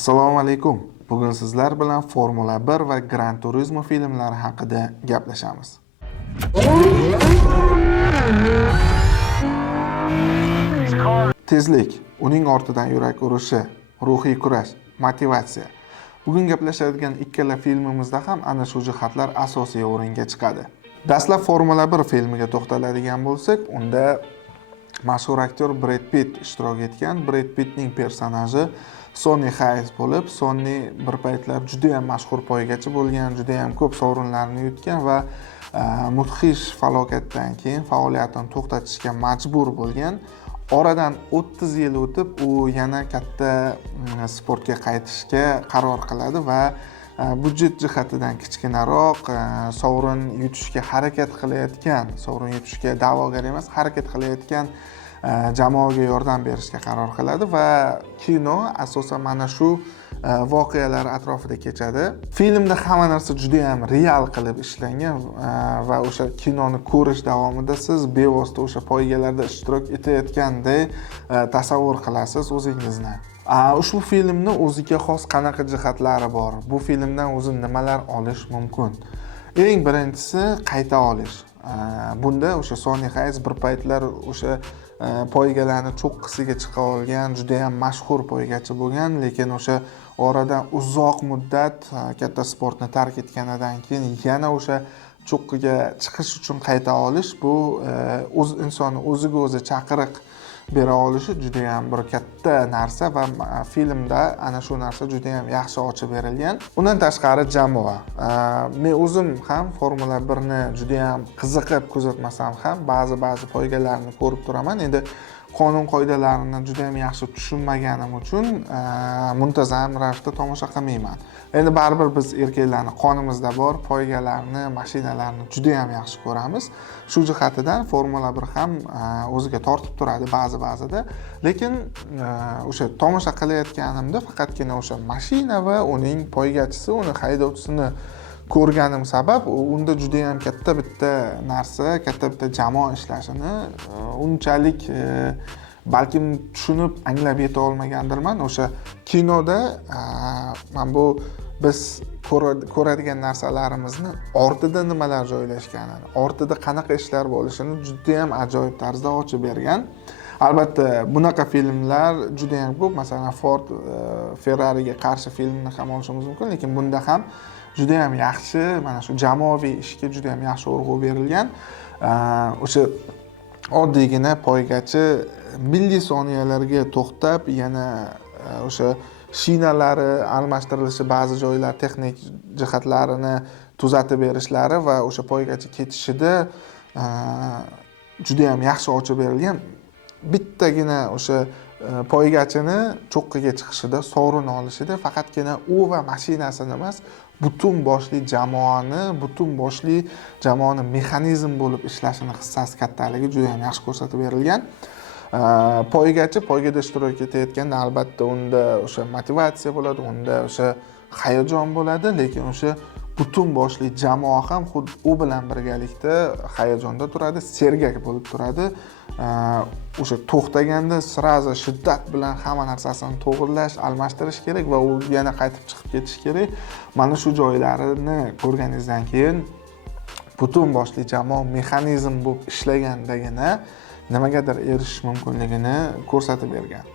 Assalomu alaykum. Bugun sizlar bilan Formula 1 va Gran Turismo filmlari haqida gaplashamiz. Tezlik, uning ortidan yurak urishi, ruhiy kurash, motivatsiya. Bugun gaplashadigan ikkala filmimizda ham ana shu jihatlar asosiy o'ringa chiqadi. Dastlab Formula 1 filmiga to'xtaladigan bo'lsak, unda mashhur aktyor Brad Pitt ishtirok etgan. Brad Pittning personaji Sonny Hayes bo'lib, Sonny bir paytlar juda ham mashhur poygachi bo'lgan, juda ham ko'p sovrinlarni yutgan va mudhish falokatdan keyin faoliyatini to'xtatishga majbur bo'lgan. Oradan 30 yil o'tib, u yana katta sportga qaytishga qaror qiladi va budjet jihatidan kichkinaroq sovrin yutishga harakat qilayotgan, sovrin yutishga da'vogar emas, harakat qilayotgan jamoaga yordam berishga qaror qiladi va kino asosan mana shu voqealar atrofida kechadi. Filmda hamma narsa juda ham real qilib ishlangan va o'sha kinoni ko'rish davomida siz bevosita o'sha poygalarda ishtirok etayotganday tasavvur qilasiz o'zingizni. Ushbu filmning o'ziga xos qanaqa jihatlari bor? Bu filmdan o'zi nimalar olish mumkin? Eng birinchisi qayta olish. Bunda o'sha Sonny Hayes bir paytlar o'sha poygalarni cho'qqisiga chiqa olgan, juda ham mashhur poygachi bo'lgan, lekin o'sha oradan uzoq muddat katta sportni tark etganidan keyin yana o'sha cho'qqiga chiqish uchun qayta olish, bu o'z insonni o'ziga o'zi chaqiriq bera olishi juda ham bir katta narsa va filmda ana shu narsa juda ham yaxshi ochib berilgan. Undan tashqari jamoa. Men o'zim ham Formula 1 ni juda ham qiziqib kuzatmasam ham ba'zi poygalarni ko'rib turaman. Endi qonun qoidalarini juda ham yaxshi tushunmaganim uchun muntazam ravishda tomosha qilmayman. Endi baribir biz erkaklarning qonimizda bor, poygalarni, mashinalarni juda ham yaxshi ko'ramiz. Shu jihatidan Formula 1 ham o'ziga tortib turadi ba'zida, lekin o'sha tomosha qilayotganimda faqatgina o'sha mashina va uning poygachisi, uni haydovchisini ko'rganim sabab unda juda ham katta bitta narsa, katta bitta jamoa ishlashini unchalik balkim tushunib, anglab yeta olmagandirman. O'sha kinoda men bu biz ko'radigan narsalarimizni ortida nimalar joylashganini, ortida qanaqa ishlar bo'lishini juda ham ajoyib tarzda ochib bergan. Albatta, bunaqa filmlar juda ham ko'p. Masalan, Ford Ferrariga qarshi filmni ham olishimiz mumkin, lekin bunda ham juda ham yaxshi, mana shu jamoaviy ishga juda ham yaxshi urg'u berilgan. O'sha oddiygina poygachi millisoniyalarga to'xtab, yana o'sha shinalari almashtirilishi, ba'zi joylar texnik jihatlarini tuzatib berishlari va o'sha poygachi ketishida juda ham yaxshi ochib berilgan. Bittagina o'sha poygachini cho'qqiga chiqishida, sovrin olishida faqatgina u va mashinasini emas, butun boshli jamoani mexanizm bo'lib ishlashini hissasi kattaligi juda ham yaxshi ko'rsatib berilgan. Poygada ishtirok etayotganda albatta unda o'sha motivatsiya bo'ladi, unda o'sha hayajon bo'ladi, lekin o'sha butun boshli jamoa ham xuddi u bilan birgalikda hayajonda turadi, sergak bo'lib turadi. O'sha to'xtaganda sirazi shiddat bilan hamma narsasini to'g'irlash, almashtirish kerak va u yana qaytib chiqib ketish kerak. Mana shu joylarini ko'rganingizdan keyin butun boshli jamoa mexanizm bo'lib ishlagandagina nimagadir erishish mumkinligini ko'rsatib bergan.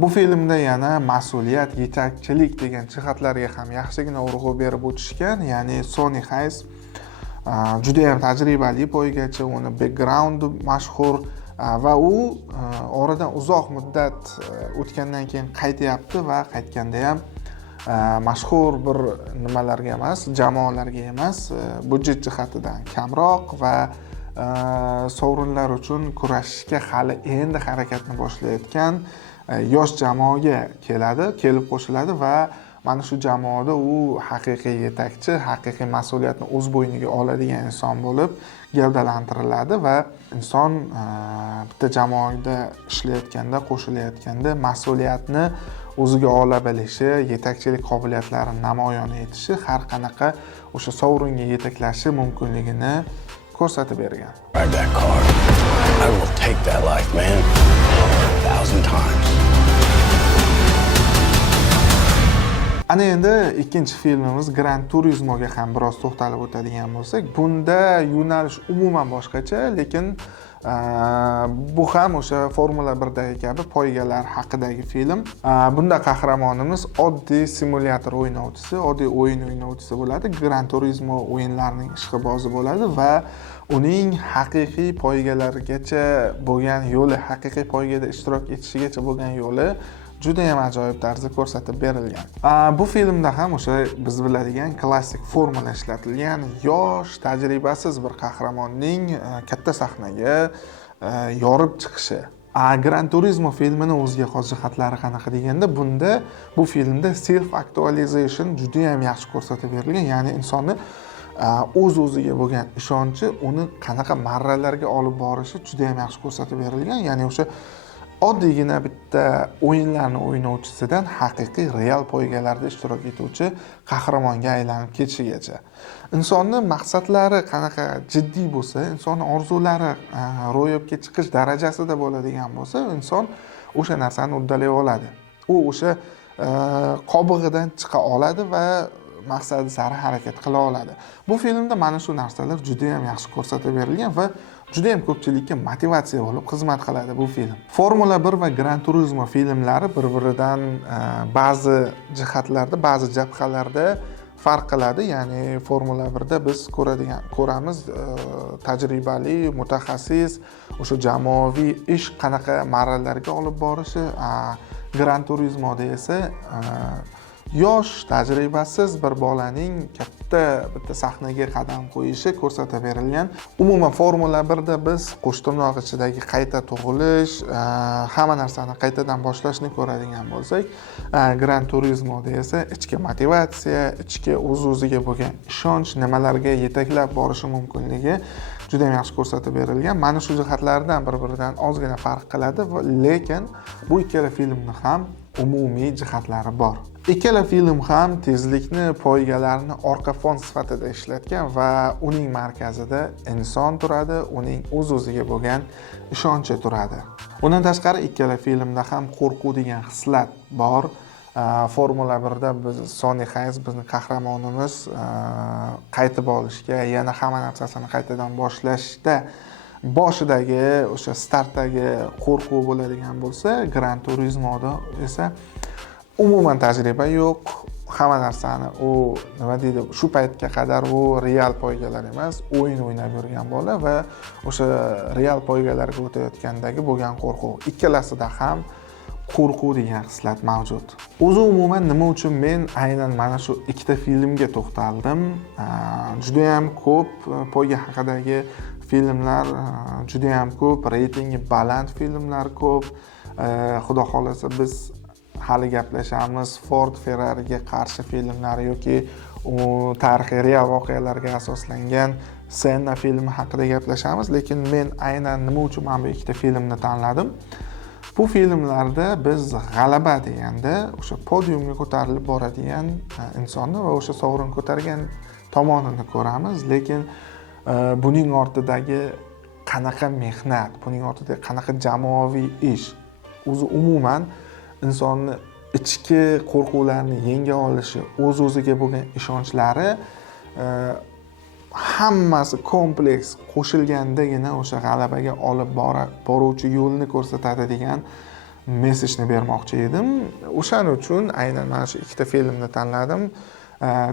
Bu filmda yana mas'uliyat, yetakchilik degan jihatlarga ham yaxshigina urg'u berib o'tishgan. Ya'ni Sonny Hayes juda ham tajribali poygachi, uni backgroundi mashhur va u oradan uzoq muddat o'tgandan keyin qaytyapti va qaytganda ham mashhur bir nimalarga emas, jamoalarga emas, budjet jihatidan kamroq va sovrinlar uchun kurashishga hali endi harakatni boshlayotgan yosh jamoaga kelib qo'shiladi va mana shu jamoada u haqiqiy yetakchi, haqiqiy mas'uliyatni o'z bo'yniga oladigan inson bo'lib gavdalantiriladi va inson bitta jamoada ishlayotganda, qo'shilayotganda mas'uliyatni o'ziga ola bilishi, yetakchilik qobiliyatlarini namoyon etishi, har qanaqa o'sha sovringa yetaklashi mumkinligini ko'rsatib bergan. Ride that car. I will take that life, man. 1,000 times. Ana endi ikkinchi filmimiz Gran Turismoga ham biroz to'xtalib o'tadigan bo'lsak, bunda yo'nalish umuman boshqacha, lekin bu ham o'sha Formula 1dagi kabi poygalar haqidagi film. Bunda qahramonimiz oddiy simulyator o'ynovchisi, oddiy o'yin o'ynovchisi bo'ladi. Gran Turismo o'yinlarining ishqibozi bo'ladi va uning haqiqiy poygalargacha bo'lgan yo'li, haqiqiy poygada ishtirok etishigacha bo'lgan yo'li juda ham ajoyib tarzda ko'rsatib berilgan. Bu filmda ham o'sha biz biladigan klassik formula ishlatilgan, yosh, tajribasiz bir qahramonning katta sahnaga yorib chiqishi. Gran Turismo filmini o'ziga xos jihatlari qanaqa deganda, bunda bu filmda self actualization juda ham yaxshi ko'rsatib berilgan, ya'ni insonni o'z-o'ziga bo'lgan ishonchi uni qanaqa marralarga olib borishi juda ham yaxshi ko'rsatib berilgan, ya'ni o'sha oddiygina bitta o'yinlarni o'ynovchisidan haqiqiy real poygalarda ishtirok etuvchi qahramonga aylanib ketishigacha. Insonning maqsadlari qanaqa jiddiy bo'lsa, insonning orzulari ro'yobga chiqish darajasida bo'ladigan bo'lsa, inson o'sha narsani uddalay oladi. U o'sha qobig'idan chiqa oladi va maqsadi sari harakat qila oladi. Bu filmda mana shu narsalar juda ham yaxshi ko'rsatib berilgan va juda ham ko'pchilikka motivatsiya bo'lib xizmat qiladi bu film. Formula 1 va Gran Turismo filmlari bir-biridan ba'zi jihatlarda, ba'zi jabhalarda farq qiladi. Ya'ni Formula 1da biz ko'ramiz tajribali, mutaxassis, o'sha jamoaviy ish qanaqa marralarga olib borishi, Gran Turismoda esa yosh, tajribasiz bir bolaning katta bitta sahnaga qadam qo'yishi ko'rsatib berilgan. Umuman Formula 1da biz qo'shtirnoq ichidagi qayta tug'ilish, hamma narsani qaytadan boshlashni ko'radigan bo'lsak, Gran Turismoda esa ichki motivatsiya, ichki o'z-o'ziga bo'lgan ishonch, nimalarga yetaklab borishi mumkinligi juda ham yaxshi ko'rsatib berilgan. Mana shu jihatlardan bir-biridan ozgina farq qiladi, lekin bu ikkala filmni ham umumiy jihatlari bor. Ikkala film ham tezlikni, poygalarni orqa fon sifatida ishlatgan va uning markazida inson turadi, uning o'z-o'ziga bo'lgan ishonchi turadi. Undan tashqari ikkala filmda ham qo'rquv degan xislat bor. Formula 1da biz Sonny Hayes, bizning qahramonimiz qaytib olishga, yana hamma narsasini qaytadan boshlashda boshidagi o'sha startdagi qo'rquv bo'ladigan bo'lsa, Gran Turismoda esa umuman tajriba yo'q. Hamma narsani u nima deydi, shu paytga qadar u real poygalar emas, o'yin o'ynab yurgan bola va o'sha real poygalarga o'tayotgandagi bo'lgan qo'rquv. Ikkalasida ham qo'rquv degan xislat mavjud. O'zi umuman nima uchun men aynan mana shu ikkita filmga to'xtaldim? Juda ham ko'p poyga haqidagi filmlar, juda ham ko'p reytingi baland filmlar ko'p. Xudo xolasa biz hali gaplashamiz Ford Ferrariga qarshi filmlar yoki u tarixiy real voqealarga asoslangan Senna filmi haqida gaplashamiz, lekin men aynan nima uchun mana bu ikkita filmni tanladim? Bu filmlarda biz g'alaba deganda o'sha podiumga ko'tarilib boradigan insonni va o'sha sovrin ko'targan tomonini ko'ramiz, lekin buning ortidagi qanaqa mehnat, buning ortidagi qanaqa jamoaviy ish, o'zi umuman insonni ichki qo'rquvlarni yenga olishi, o'z-o'ziga bo'lgan ishonchlari hammasi kompleks qo'shilgandagina o'sha g'alabaga olib boruvchi yo'lni ko'rsatadi degan mesajni bermoqchi edim. O'shaning uchun aynan mana shu ikkita filmni tanladim.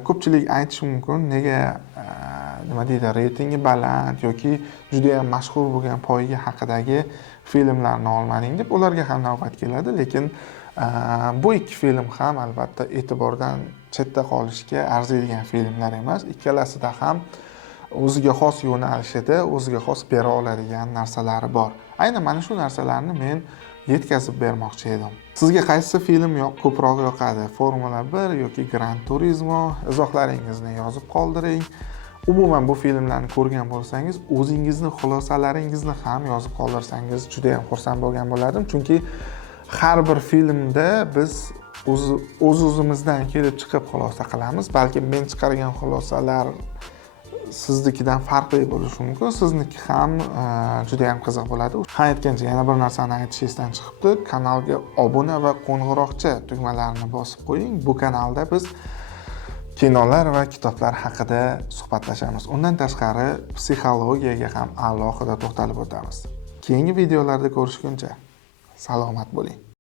Ko'pchilik aytishi mumkin, nega nima deydi, reytingi baland yoki juda ham mashhur bo'lgan poyga haqidagi filmlarni olmading deb. Ularga ham navbat keladi, lekin bu ikki film ham albatta e'tibordan chetda qolishga arziydigan filmlar emas. Ikkalasida ham o'ziga xos yo'nalishida, o'ziga xos bera oladigan narsalari bor. Aynan mana shu narsalarni men yetkazib bermoqchi edim. Sizga qaysi film ko'proq yoqadi? Formula 1 yoki Gran Turismo? Izohlaringizni yozib qoldiring. Umuman bu filmlarni ko'rgan bo'lsangiz, o'zingizni xulosalaringizni ham yozib qoldirsangiz juda ham xursand bo'lgan bo'lardim, chunki har bir filmda biz o'z-o'zimizdan kelib chiqib xulosa qilamiz. Balki men chiqargan xulosalar siznikidan farqli bo'lishi mumkin. Sizniki ham juda ham qiziq bo'ladi. Ha, aytgancha yana bir narsani aytish esdan chiqibdi. Kanalga obuna va qo'ng'iroqcha tugmalarini bosib qo'ying. Bu kanalda biz kinolar va kitoblar haqida suhbatlashamiz. Undan tashqari psixologiyaga ham alohida to'xtalib o'tamiz. Keyingi videolarda ko'rishguncha salomat bo'ling.